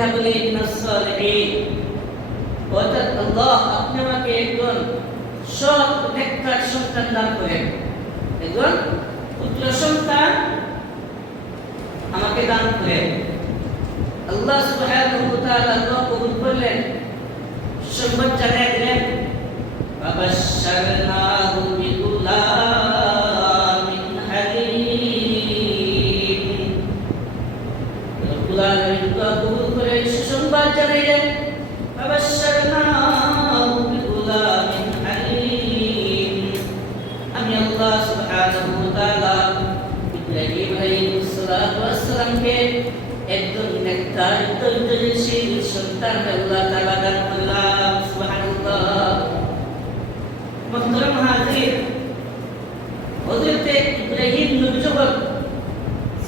হাবলি মিনাস সালিহিন, অর্থাৎ আল্লাহ আপনি আমাকে একজন সৎ নেককার সন্তান দান করেন, একজন পুত্র সন্তান আমাকে দান করেন। আল্লাহ সুবহানাহু ওয়া তাআলা দোয়া কবুল করলেন, সংবাদ জানিয়ে দিলেন, ফাবাশশারনাহু বিগুলামিন হালিম। রব্বুল আলামিন দোয়া কবুল করে সুসংবাদ জানাইলেন, ফাবাশশারনাহু বিগুলামিন হালিম। আমি আল্লাহ সুবহানাহু ওয়া তাআলা ইব্রাহিম আলাইহিস সালাতু ওয়াস সালামকে একজন নেককার ধৈর্যশীল সন্তান আল্লাহ তাআলা দান করলেন। সুবহানাল্লাহ। মুহতারাম হাজির, হযরত ইব্রাহিম নবী যখন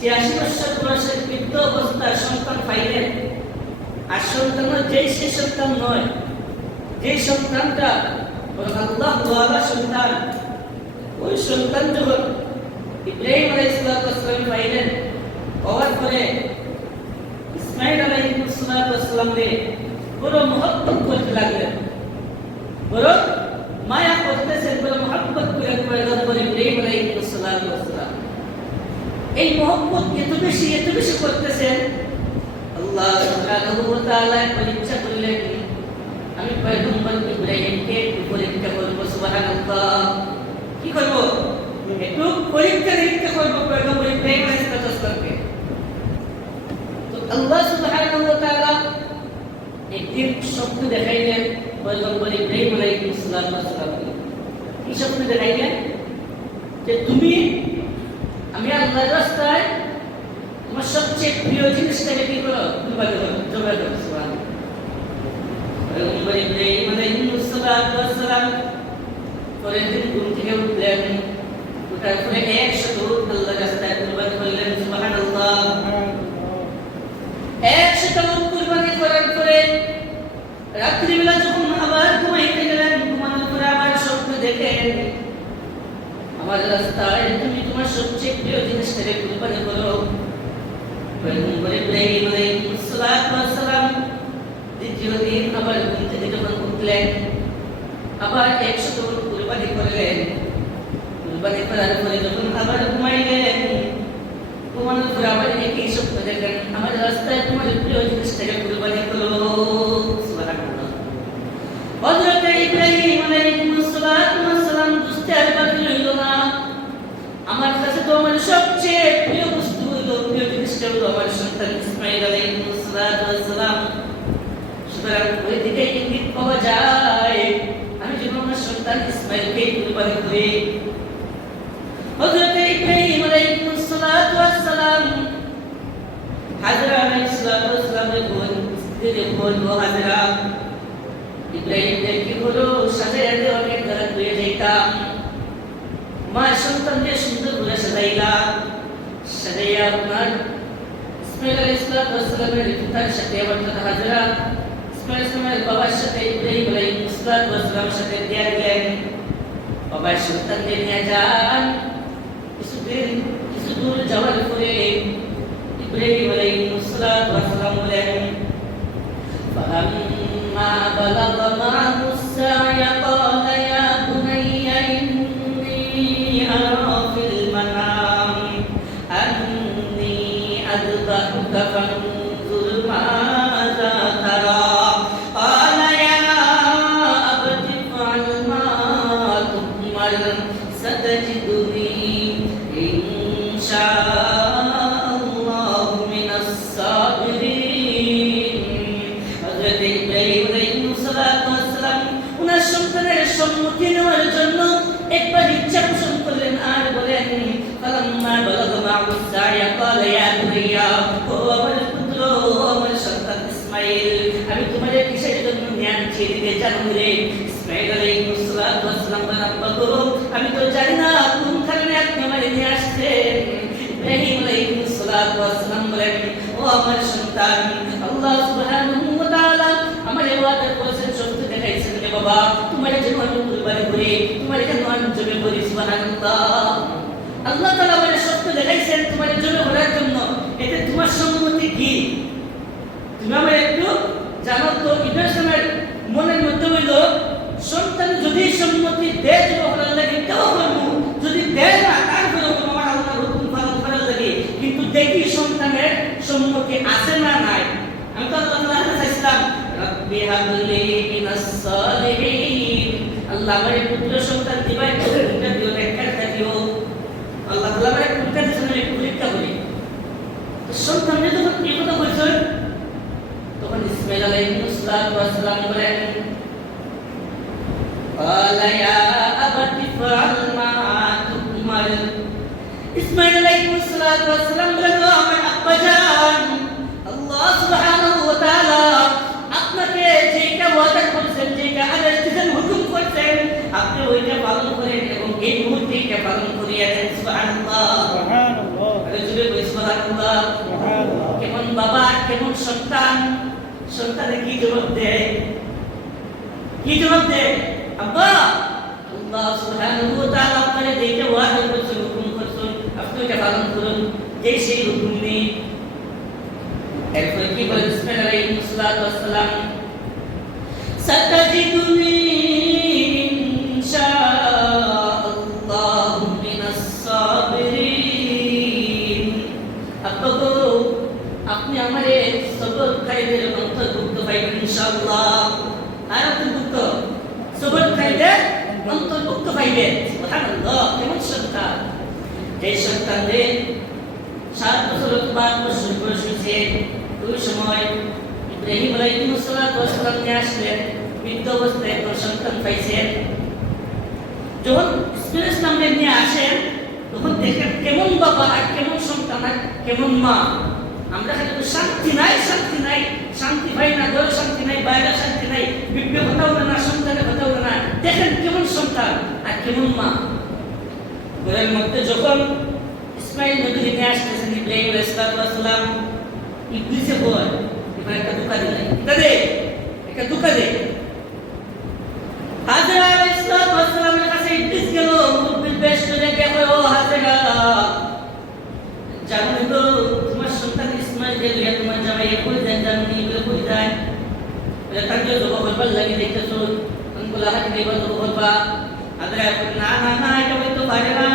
86 বছর বয়সের বৃদ্ধ অবস্থায় সন্তান পাইলেন, আর সন্তান যেই সে সন্তান নয়, যে সন্তানটা আল্লাহ ওয়ালা সন্তান, ওই সন্তান যখন ইব্রাহিম আলাইহিস সালাম পাইলেন, পাওয়ার পরে ইসমাঈল আলাইহিস সালামকে বড় মহব্বত করতে লাগলেন, বড় মায়া করতেছেন, বড় মহব্বত করে পয়গম্বর ইব্রাহিম আলাইহিস সালাম। এই মহব্বত এত বেশি করতেছেন, আল্লাহ সুবহানাহু ওয়া তাআলা পরীক্ষা করলেন, আমি পয়গম্বর ইব্রাহিমকে পরীক্ষা করব। সুবহানাল্লাহ। কি করব? একটু পরীক্ষা করব পয়গম্বর ইব্রাহিম আলাইহিস সালামকে। তো আল্লাহ সুবহানাহু ওয়া তাআলা একদিন স্বপ্ন দেখাইলেন পয়গম্বর ইব্রাহিম আলাইহিস সালামকে। কি স্বপ্ন দেখাইলেন? যে তুমি, আমি আল্লাহর রাস্তায় তোমার সবচেয়ে প্রিয় জিনিসটাকে কি করো? কুরবানি করো, জবাই করো। সুবহানাল্লাহ। পয়গম্বর ইব্রাহিম আলাইহিস সালাম পরের দিন ঘুম থেকে উঠলেন, উঠার পরে 100 উট আল্লাহর রাস্তায় কুরবানি করলেন। সুবহানাল্লাহ। 100 উট কুরবানি করার পরে রাত্রিবেলা যখন আবার ঘুমাইতে গেলেন, ঘুমানোর পরে আবার স্বপ্ন দেখেন, আমার রাস্তায় তুমি তোমার সবচেয়ে প্রিয় জিনিসটাকে কুরবানি করো। পয়গম্বর ইব্রাহিম আলাইহিস সালাম দ্বিতীয় দিন আবার ঘুম থেকে যখন উঠলেন, আবার 100 উট কুরবানি করলেন। কুরবানি করার পরে যখন আবার ঘুমাইলেন, ঘুমানোর পরে আবার একই স্বপ্ন দেখলেন, আমার রাস্তায় তোমার প্রিয় জিনিসটাকে কুরবানি করো। সুবহানাল্লাহ। হযরত ইব্রাহিম আলাইহিস সালাম বুঝতে আর বাকি রইল না, আমার কাছে তো আমার সবচেয়ে প্রিয় বস্তু হলো, প্রিয় জিনিসটা হলো আমার সন্তান ইসমাঈল আলাইহিস সালাম। সুতরাং ওই দিকে ইঙ্গিত পাওয়া যায়, আমি যেন আমার সন্তান ইসমাঈলকে কুরবানি করি। হযরত ইব্রাহিম আলাইহিস সালাম হাজরা আলাইহিস সালামের বোন, স্ত্রী বলল, হাজরা, ইব্রাহিমকে কি হলো? সাজাইতে অনেক দাঁড়াত হয়ে যাইতাম, মা সন্তানকে সুন্দর করে সাজাইয়া আপনার ইসমাঈল আলাইহিস সালামের পিতার সাথে অর্থাৎ হাজরা ইসমাঈল সালামের বাবার সাথে ইব্রাহিম আলাইহিস সালামের সাথে দিয়া গেলেন, বাবার সন্তানকে নিয়ে যান। কিছু দূর যাওয়ার পরে ইব্রাহিম আলাইহিস সালাম বলেন, ফালাম্মা বালাগা মা'হু আস-সা'য়া ক্বালা ইয়া বুনাইয়া ইন্নী আরা ফিল মানাম আন্নী আযবাহুকা ফানজুর মাযা তারা। ক্বালা ইয়া আবতি ফা'ল মা তু'মার সাতাজিদুনি ইনশাআল্লাহু মিনাস সাবিরিন। হযরত ইব্রাহিম আলাইহিস সালাম ওনার সন্তানের সম্মুখীন হওয়ার জন্য একবার ইচ্ছা পোষণ করলেন, আর বলেন, ফালাম্মা বালাগা মা'হু আস-সা'য়া ক্বালা ইয়া বুনাইয়া, ও আমার পুত্র, ও আমার সন্তান ইসমাঈল, আমি তোমাদের কিসের জন্য নিয়ে আনছি এদিকে জানো রে। ইসমাঈল আলাইহিস সালাম বলেন, আব্বা গো, আমি তো জানি না কোন কারণে আপনি আমাকে নিয়ে আসছেন। ইব্রাহিম আলাইহিস সালাম বলেন, ও আমার সন্তান, আল্লাহ সুবহানাহু ওয়া তাআলা আমারে ওয়াদা করেছেন, সত্য দেখাইছেন রে বাবা, তোমার জন্য আমি কুরবানি করি, তোমার জন্য আমি জবে করি। সুবহানাল্লাহ। আল্লাহ তাআলা আমারে সত্য দেখাইছেন তোমার জন্য করার জন্য, এতে তোমার সম্মতি কি? তুমি আমার একটু জানো তো ইব্রাহিমের মনের মধ্যে হইল সন্তান যদি সম্মতি দেয় তো ভালো লাগে তাও করবো, যদি দেয় না তারপরে আমার আল্লাহর হুকুম পালন করার লাগে। কিন্তু দেখি সন্তানের সম্মতি আছে না নাই। আমি তো আল্লাহর কাছে চাইছিলাম রাব্বি হাবলি মিনাস সালিহিন, আল্লাহ আমারে পুত্র সন্তান দিবাই তো এটা দিও একটা দিও। আল্লাহ তাআলা আমারে পুত্র দিয়েছেন, আমি পরীক্ষা করি। সন্তানের যখন এই কথা বলছেন তখন ইসমাঈল আলাইহিস সালাম বলেন قال يا أبت افعل ما تؤمر। ইসমাঈল আলাইহিস সালাম বলেন আমার আব্বা জান, আল্লাহ সুবহানাহু ওয়া তাআলা আপনাকে যেটা ওয়াদা করেছেন, যেটা আদেশ দিয়েছেন, হুকুম করেছেন, আপনি ওইটা পালন করেন এবং এই মুহূর্তে এটা পালন করিয়ে দেন। সুবহানাল্লাহ সুবহানাল্লাহ, আরে জুড়ে বলি সুবহানাল্লাহ সুবহানাল্লাহ। কেমন বাবা কেমন সন্তান, সন্তানে কি জবাব দেয়, কি জবাব দেয়? আব্বা আল্লাহ সুবহানাহু ওয়া তাআলা আপনাকে যেটা ওয়াদা করেছেন, হুকুম করেছেন, আপনি এটা পালন করুন, যেই সেই হুকুম নেই। এরপরে কি বলে ইসমাঈল আলাইহিস সালাম সাতাজিদুনি ইনশাআল্লাহু মিনাস সাবিরিন। আব্বা গো আপনি আমারে সবরকারীদের অন্তর্ভুক্ত পাইবেন ইনশাআল্লাহ। আর অন্তর্ভুক্ত সবরকারীদের অন্তর্ভুক্ত পাইবেন। সুবহানাল্লাহ, কেমন সন্তান! এই সন্তানদের 7 বছর 5 বছর বয়স হয়েছে, ওই সময় ইব্রাহিম আলাইহিস সালাম নিয়ে আসলেন, বৃদ্ধ অবস্থায় একজন সন্তান পাইছেন। যখন ইসমাঈল ইসলামকে নিয়ে আসেন তখন দেখেন কেমন বাবা আর কেমন সন্তান আর কেমন মা। আমরা খালি শান্তি নাই, শান্তি নাই, শান্তি পাই না, ঘরে শান্তি নাই, বাইরে শান্তি নাই, বিবে কথাও না, সন্তানের কথাও না। দেখেন কেমন সন্তান আর কেমন মা। ঘরের মধ্যে যখন ইসমাঈল নবীকে নিয়ে আসতেছেন ইব্রাহিম আলাইহিস সালাম, ইবলিসে বলে এবার একটা ধোঁকা দিলেন, একটা ধোঁকা দে। হাজরা আলাইহিস সালামের কাছে ইবলিস গেল, মুরব্বির বেশ করে দেখো, ও হাজরা জানো তো তোমার সন্তান ইসমাঈল যে তোমার জামাই কই দেন জানি বলে কই যায়, বলে তাকে জবাব বলবার লাগি দেখতেছো বলা হাতে দেব জবাব বলবা। হাজরা না না না এটা হয়তো পারে না,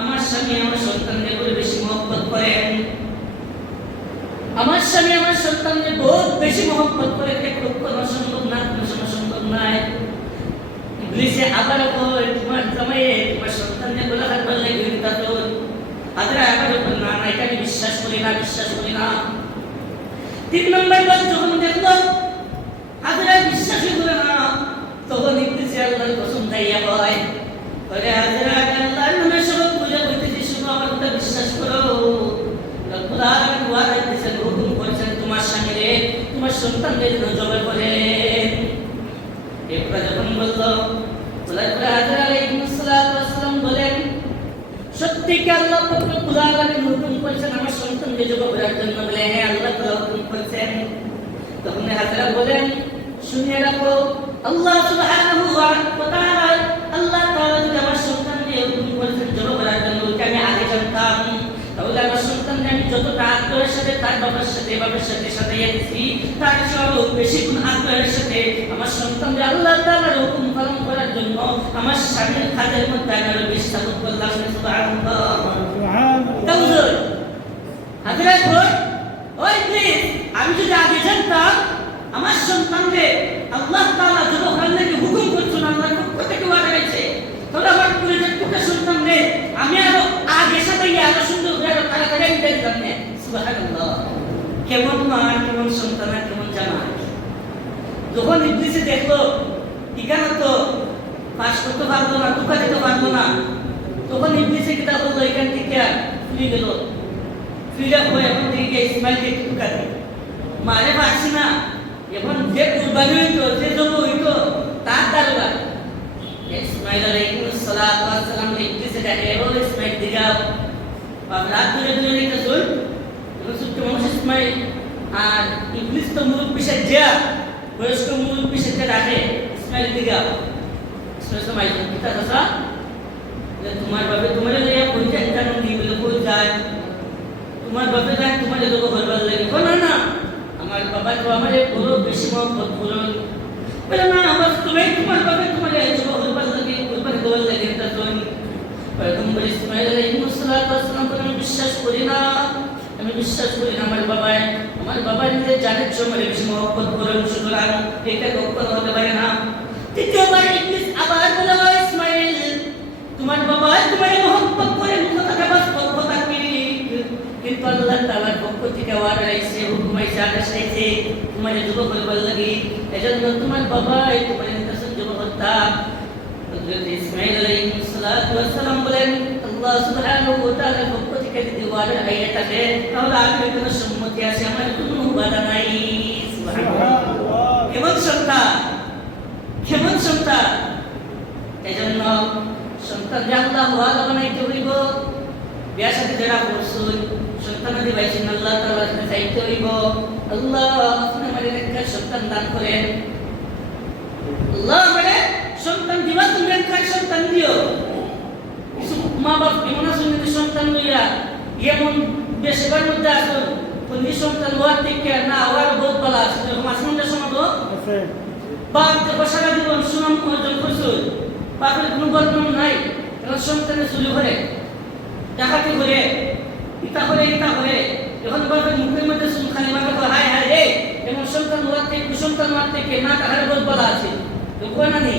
আমার স্বামী আমার সন্তানকে বলে বেশি মহব্বত করেন, আমার স্বামী আমার সন্তানকে বহুত বেশি মহব্বত করে, কোনো সম্ভব না, কোনো সময় সম্ভব নাই। ইবলিসে আবার কই তোমার জামাই তোমার সন্তানকে বলে হাত বললে গিরতা তো। হাজরা আবার বল না না এটা আমি বিশ্বাস করি না, বিশ্বাস করি না। 3 নম্বর বার যখন দেখলো হাজরা বিশ্বাসই করে না, তখন ইবলিসে আল্লাহর কসম খাইয়া বলে, ওরে হাজরা আল্লাহর নামে শপথ করে বলতেছি শুনো আমার কথা বিশ্বাস করো, রব্বুল আলামিন ওয়াদা দিয়েছেন, হুকুম করেছেন তোমার স্বামীরে তোমার সন্তানদের জন্য জবাই করেন। এরপর যখন বলল হাজরা আলাইহিস সালাম বলেন সত্যি কি আল্লাহ রব্বুল আলামিন হুকুম করেছেন আমার সন্তানকে জবাই করার জন্য? বলে হ্যাঁ আল্লাহ তাআলা হুকুম করেছেন। তখন হাজরা বলেন শুনে রাখো আল্লাহ সুবহানাহু ওয়া তাআলা আল্লাহ তাআলা যদি আমার সন্তানকে হুকুম করেছেন জবাই করার জন্য, ওটা আমি আগে জানতাম, তাহলে আমার সন্তানকে আমি যতটা আগ্রহের সাথে তার বাবার সাথে সাথে দিচ্ছি, তার চেয়েও বেশি গুণ আগ্রহের সাথে আমার সন্তানকে আল্লাহ তাআলার হুকুম পালন করার জন্য আমার স্বামীর কাজের মধ্যে আমি আরো বেশি সাপোর্ট করলাম। সুবহানাল্লাহ সুবহানাল্লাহ। হাজরা কই ওই প্লিজ আমি যদি আগে জানতাম আমার সন্তানকে আল্লাহ তাআলা যত করলে হুকুম করছেন, আল্লাহর পক্ষ থেকে ওয়াদা হয়েছে, তাহলে আমার পুরোটা টুকরা সন্তানকে আমি আরো আগে সাথে আরো সুন্দর করে আরো তাড়াতাড়ি আমি দেখতাম না। সুবহানাল্লাহ, কেমন মা কেমন সন্তান কেমন জামাই। যখন ইবলিসে দেখলো ঠিকানা তো পাস করতে পারলো না, ধোঁকা দিতে পারলো না, তখন ইবলিসে কিতা বললো এখান থেকে ফিরে গেল, ফিরে হয়ে এখন থেকে ইসমাঈলকে ধোঁকা দিল, মারে পারছি না, এখন যে কুরবানি হইতো যে জব হইতো তার দারোগা। ইসমাঈল আলাইহিস সালাম ইবলিসে ডাকে, ও ইসমাঈল দিগাও বাপ রাত ধরে ধরে নিতে চল, এখন ছোট্ট মানুষ ইসমাঈল আর ইবলিস তো মুরব্বি সাথে বয়স্ক মুরব্বি সাথে ডাকে, ইসমাঈল দিগাও। ইসমাঈল পিতা দাদা তোমার বাপে তোমার লইয়া কই যায় জানো নি বলে কই যায়, তোমার বাপে যায় তোমার লোক ভরবার লাগে, না না আমার বাবা তো আমার বড় বেশি মহব্বত করুন বলে না বাস তুমি তোমার বাবা তোমার যুব হরবার লাগে কুরবানি দেওয়ার লাগে তা তুই পয়গম্বর ইসমাঈল আলাইহিস সালাতু ওয়াস সালাম আমি বিশ্বাস করি না আমার বাবা নিজে জানে সময় বেশি মহব্বত করেন সুতরাং এটা কখনো হতে পারে না তৃতীয়বার ইবলিস আবার বলে ইসমাঈল তোমার বাবা তোমার মহব্বত করেন কথাটা বাস্তব কথা কিন্তু আল্লাহ তাআলার পক্ষ থেকে ওয়াদা আইছে হুকুম আইছে আদেশ আইছে তোমার যুবক হরবার লাগে এজন্য তোমার বাবা তোমার কাছে যুবক হত্যা হযরত ইসমাঈল আলাইহিস সালাতু ওয়াস সালাম বলেন আল্লাহ সুবহানাহু ওয়া তাআলার পক্ষ থেকে যদি ওয়াদা আইয়া থাকে তাহলে আমি কোনো সম্মতি আছে আমার কোনো বাধা নাই সুবহানাল্লাহ কেমন সন্তান এজন্য সন্তান যে আল্লাহ ওয়াদা বানাইতে হইব বিয়া সাথে যারা করছুন সন্তান আদি বাইছেন আল্লাহ তাআলার কাছে চাইতে হইব আল্লাহ আপনি আমাদের একটা সন্তান দান করেন আল্লাহ আমাদের সন্তান দিবা তুমি একটা সন্তান দিও কিছু মা বাপ এমন আছেন সন্তান লইয়া এমন বেশিবার মধ্যে আসুন কোন সন্তান হওয়ার থেকে না হওয়ার বহুত ভালো আছে এরকম আসমানটা শোনাব বাপ দেখো সারা জীবন সুনাম অর্জন করছুন বাপের কোনো বদনাম নাই এখন সন্তানের চুরি করে ডাকাতি করে ইতা করে যখন বাপের মুখের মধ্যে শুন খালি বাপে হায় হায় রে এমন সন্তান হওয়ার থেকে কুসন্তান হওয়ার থেকে না তাহার বহুত ভালো আছে তো কোন না নেই